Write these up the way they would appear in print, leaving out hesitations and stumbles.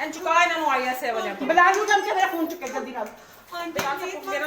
ਐਂ ਚੁਕਾ ਇਹਨਾਂ ਨੂੰ ਆਇਆ ਸੇ ਵਾਲੇ ਬੁਲਾ ਲੂ ਜਮ ਕੇ ਮੇਰਾ ਫੋਨ ਚੁੱਕੇ ਜਲਦੀ ਨਾਲ ਆਂਟੀ ਮੇਰਾ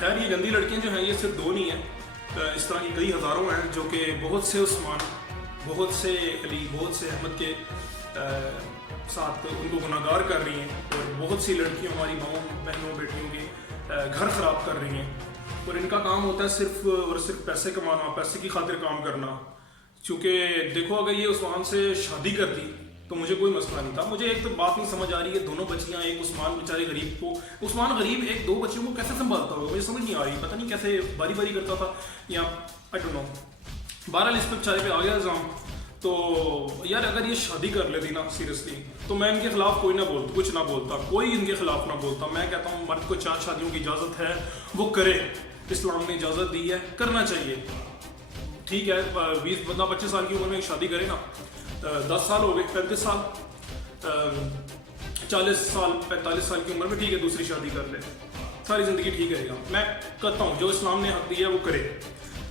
خیر یہ گندی لڑکیاں جو ہیں یہ صرف 2 نہیں ہیں، اس طرح کی کئی ہزاروں ہیں جو کہ بہت سے عثمان، بہت سے علی، بہت سے احمد کے ساتھ ان کو گناہ گار کر رہی ہیں، اور بہت سی لڑکیاں ہماری ماؤں، بہنوں، بیٹیوں کے گھر خراب کر رہی ہیں، اور ان کا کام ہوتا ہے صرف اور صرف پیسے کمانا، پیسے کی خاطر کام کرنا. چونکہ دیکھو اگر یہ عثمان سے شادی کرتی تو مجھے کوئی مسئلہ نہیں تھا. مجھے ایک تو بات نہیں سمجھ آ رہی ہے، دونوں بچیاں، ایک عثمان بیچارے غریب کو، عثمان غریب 1-2 بچیوں کو کیسے سنبھالتا ہوگا، مجھے سمجھ نہیں آ رہی، پتہ نہیں کیسے باری باری کرتا تھا، یا آئی ڈونٹ نو. بہرحال اس پہ بیچارے پہ آ گیا الزام. تو یار اگر یہ شادی کر لیتی نا سیریسلی تو میں ان کے خلاف کوئی نہ بولتا، کچھ نہ بولتا، کوئی ان کے خلاف نہ بولتا. میں کہتا ہوں مرد کو 4 شادیوں کی اجازت ہے، وہ کرے، اسلام نے اجازت دی ہے، کرنا چاہیے. ٹھیک ہے 20-25 سال کی عمر میں شادی کرے نا، 10 سال ہو گئے، 35 سال، 40 سال، 45 سال کی عمر میں ٹھیک ہے دوسری شادی کر لے، ساری زندگی ٹھیک رہے گا. میں کہتا ہوں جو اسلام نے حق دیا ہے وہ کرے.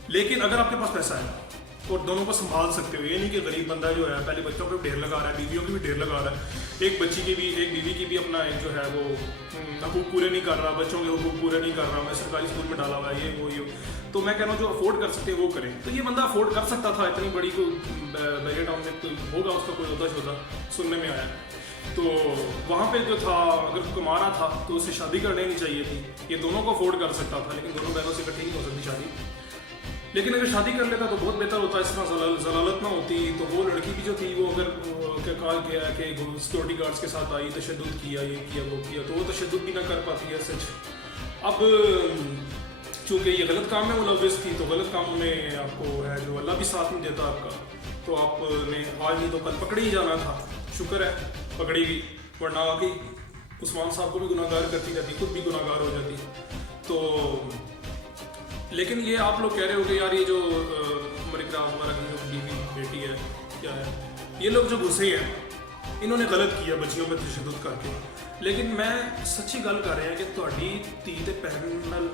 لیکن اگر آپ کے پاس پیسہ ہے اور دونوں کو سنبھال سکتے ہو، یہ نہیں کہ غریب بندہ جو ہے پہلے بچوں پہ ڈھیر لگا رہا ہے، بیویوں کی بھی ڈھیر لگا رہا ہے، ایک بچی کی بھی، ایک بیوی کی بھی اپنا ایک جو ہے وہ حقوق پورے نہیں کر رہا، بچوں کے حقوق پورے نہیں کر رہا، میں سرکاری اسکول میں ڈالا ہوا ہے، یہ وہ یہ. تو میں کہہ رہا ہوں جو افورڈ کر سکتے ہیں وہ کریں. تو یہ بندہ افورڈ کر سکتا تھا، اتنی بڑی کوئی بحیرہ ٹاؤن میں کوئی ہوگا اس کا کوئی عہدہ شہدہ سننے میں آیا. تو وہاں پہ جو تھا اگر کما رہا تھا تو اسے شادی کر لینی چاہیے تھی. یہ دونوں کو افورڈ کر سکتا تھا، لیکن دونوں بہنوں سے اکٹھی نہیں ہو سکتی شادی. لیکن اگر شادی کر لیتا تو بہت بہتر ہوتا، اس طرح ضلالت نہ ہوتی. تو وہ لڑکی بھی جو تھی وہ اگر کال کیا کہ سیکورٹی گارڈس کے ساتھ آئی، تشدد کیا، یہ کیا وہ کیا، تو وہ تشدد بھی نہ کر پاتی ہے سچ. اب چونکہ یہ غلط کام میں ملوث تھی، تو غلط کاموں میں آپ کو ہے جو اللہ بھی ساتھ نہیں دیتا آپ کا، تو آپ نے آج نہیں تو کل پکڑ ہی جانا تھا. شکر ہے پکڑی گئی، ورنہ آگے عثمان صاحب کو بھی گناہ گار کرتی رہتی، خود بھی گناہ گار ہو جاتی. تو لیکن یہ آپ لوگ کہہ رہے ہو کہ یار یہ جو عمر اقراز وغیرہ کی جو بیوی بیٹی ہے کیا ہے، یہ لوگ جو گھسے ہیں انہوں نے غلط کیا بچیوں پہ تشدد کر کے. لیکن میں سچی گل کر رہا کہ تہاڈی دھی تے بہن نال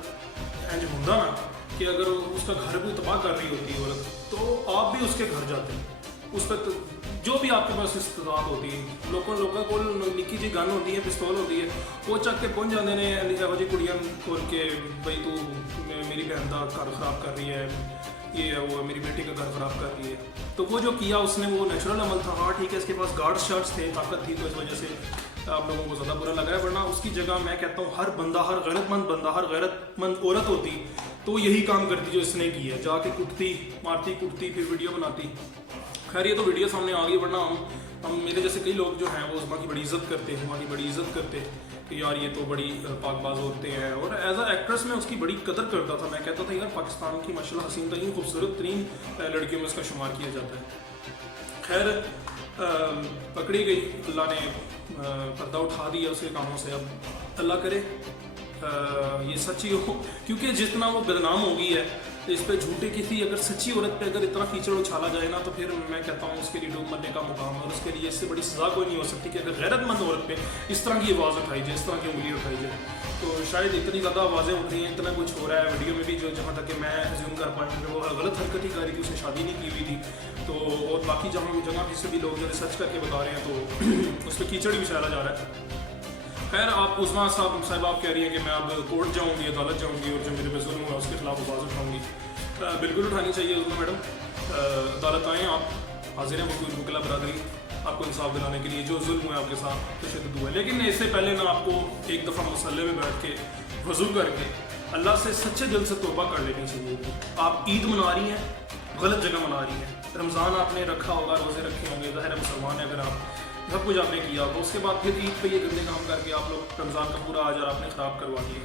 انج ہوندا نا کہ اگر اس کا گھر بھی تباہ کر رہی ہوتی ہے عورت، تو آپ بھی اس کے گھر جاتے ہیں، اس پہ جو بھی آپ کے پاس استطاعت ہوتی ہے. لوگوں کو نکی جی گن ہوتی ہے، پستول ہوتی ہے، وہ چک کے پہنچ جاتے ہیں یہو جی کڑیاں کھول کے، بھائی تو میری بہن کا گھر خراب کر رہی ہے، یہ وہ میری بیٹی کا گھر خراب کر رہی ہے. تو وہ جو کیا اس نے وہ نیچرل عمل تھا. ہاں ٹھیک ہے اس کے پاس گارڈ شارٹس تھے، طاقت تھی، تو اس وجہ سے آپ لوگوں کو زیادہ برا لگ رہا ہے. ورنہ اس کی جگہ میں کہتا ہوں ہر بندہ، ہر غیرت مند بندہ، ہر غیرت مند عورت ہوتی تو یہی کام کرتی جو اس نے کی ہے، جا کے کٹتی، مارتی، کٹتی، پھر ویڈیو بناتی. خیر یہ تو ویڈیو سامنے آ گئی، ورنہ ہم میرے جیسے کئی لوگ جو ہیں وہ عظمیٰ کی بڑی عزت کرتے ہیں، ہماری بڑی عزت کرتے کہ یار یہ تو بڑی پاک باز ہوتے ہیں. اور ایز اے ایکٹریس میں اس کی بڑی قدر کرتا تھا. میں کہتا تھا یار پاکستان کی ماشاء اللہ حسین ترین، خوبصورت ترین لڑکیوں میں اس کا شمار کیا جاتا ہے. خیر پکڑی گئی، اللہ نے پردہ اٹھا دیا اس کے کاموں سے. اب اللہ کرے یہ سچی ہو، کیونکہ جتنا وہ بدنام ہو گئی ہے اس پہ جھوٹے کسی اگر سچی عورت پہ اگر اتنا کیچڑ اچھالا جائے نا تو پھر میں کہتا ہوں اس کے لیے ڈوب مرنے کا مقام ہے. اور اس کے لیے اس سے بڑی سزا کوئی نہیں ہو سکتی کہ اگر غیرت مند عورت پہ اس طرح کی آواز اٹھائی جائے، اس طرح کی انگلی اٹھائی جائے. تو شاید اتنی زیادہ آوازیں اٹھ رہی ہیں، اتنا کچھ ہو رہا ہے ویڈیو میں بھی، جو جہاں تک کہ میں زوم کر پاؤں کہ وہ غلط حرکت ہی کر رہی تھی، اس نے شادی نہیں کی ہوئی تھی. تو اور باقی جگہ سے بھی لوگ جو ریسرچ کر کے بتا رہے ہیں تو اس پہ کیچڑ بھی پھیلا جا رہا ہے. خیر آپ عظمیٰ صاحب آپ کہہ رہی ہیں کہ میں اب کورٹ جاؤں گی، عدالت جاؤں گی، اور جو میرے پہ ظلم ہوا اس کے خلاف آواز اٹھاؤں گی. بالکل اٹھانی چاہیے عظمیٰ میڈم. عدالت آئیں، آپ حاضر ہیں وکلا برادری آپ کو انصاف دلانے کے لیے. جو ظلم ہوا ہے آپ کے ساتھ تشدد ہوا ہے، لیکن اس سے پہلے نا آپ کو ایک دفعہ مسلح میں بیٹھ کے وضو کر کے اللہ سے سچے دل سے توبہ کر لینی چاہیے. آپ عید منا رہی ہیں، غلط جگہ منا رہی ہیں. رمضان آپ نے رکھا ہوگا، روزے رکھے ہوں گے، ظاہر مسلمان ہے، اگر آپ سب کچھ آپ نے کیا ہوگا، اس کے بعد پھر عید پہ یہ گندے کام کر کے آپ لوگ رمضان کا پورا آجر آپ نے خراب کروا دیا.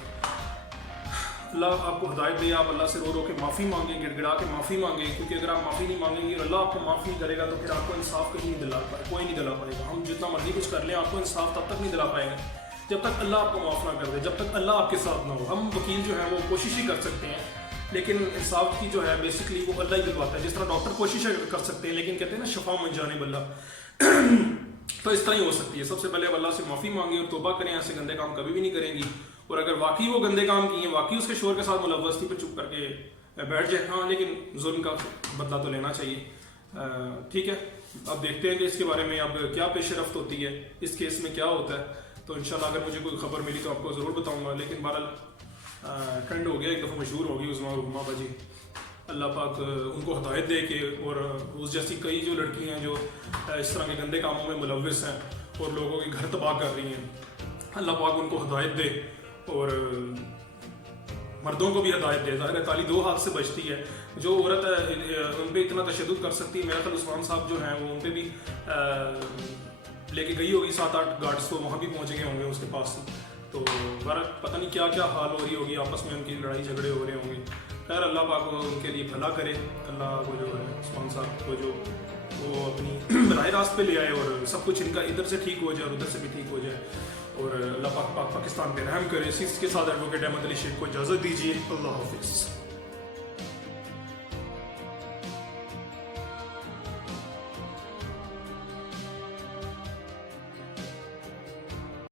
اللہ آپ کو ہدایت دے، آپ اللہ سے رو رو کے معافی مانگیں، گڑ گڑا کے معافی مانگیں. کیونکہ اگر آپ معافی نہیں مانگیں گے اور اللہ آپ کو معاف نہیں کرے گا تو پھر آپ کو انصاف کہیں نہیں دلا پائے، کوئی نہیں دلا پائے گا. ہم جتنا مرضی کچھ کر لیں آپ کو انصاف تب تک نہیں دلا پائے گا جب تک اللہ آپ کو معاف نہ کر دے، جب تک اللہ آپ کے ساتھ نہ ہو. ہم وکیل جو ہیں وہ کوشش ہی کر سکتے ہیں، لیکن انصاف کی جو ہے بیسکلی وہ اللہ ہی دلواتا ہے. جس طرح ڈاکٹر کوشش کر سکتے ہیں لیکن کہتے ہیں نا شفا من جانب اللہ، تو اس طرح ہی ہو سکتی ہے. سب سے پہلے اللہ سے معافی مانگیں اور توبہ کریں، ایسے گندے کام کبھی بھی نہیں کریں گی. اور اگر واقعی وہ گندے کام کیے ہیں، واقعی اس کے شوہر کے ساتھ ملوث تھی، پہ چپ کر کے بیٹھ جائے. ہاں لیکن ظلم کا بدلہ تو لینا چاہیے. ٹھیک ہے، اب دیکھتے ہیں کہ اس کے بارے میں اب کیا پیش رفت ہوتی ہے، اس کیس میں کیا ہوتا ہے. تو انشاءاللہ اگر مجھے کوئی خبر ملی تو آپ کو ضرور بتاؤں گا. لیکن بہرحال ٹرینڈ ہو گیا، ایک دفعہ مشہور ہو گئی عظمیٰ روحما باجی. اللہ پاک ان کو ہدایت دے کے، اور اس جیسی کئی جو لڑکیاں جو اس طرح کے گندے کاموں میں ملوث ہیں اور لوگوں کے گھر تباہ کر رہی ہیں، اللہ پاک ان کو ہدایت دے اور مردوں کو بھی ہدایت دے. ظاہر ہے تالی دو ہاتھ سے بجتی ہے. جو عورت ان پہ اتنا تشدد کر سکتی ہے، میرا خیال عثمان صاحب جو ہیں وہ ان پہ بھی لے کے گئی ہوگی 7-8 گارڈس کو، وہاں بھی پہنچ گئے ہوں گے اس کے پاس. تو پتہ نہیں کیا کیا حال ہو رہی ہوگی، آپس میں ان کی لڑائی جھگڑے ہو رہے ہوں گے. خیر اللہ پاک ان کے لیے بھلا کرے. اللہ کو جو ہے عثمان صاحب کو جو وہ اپنی براہ راست پہ لے آئے اور سب کچھ ان کا ادھر سے ٹھیک ہو جائے اور ادھر سے بھی ٹھیک ہو جائے. اور اللہ پاک پاکستان پہ رحم کرے. اس کے ساتھ ایڈوکیٹ احمد علی شیخ کو اجازت دیجیے. اللہ حافظ.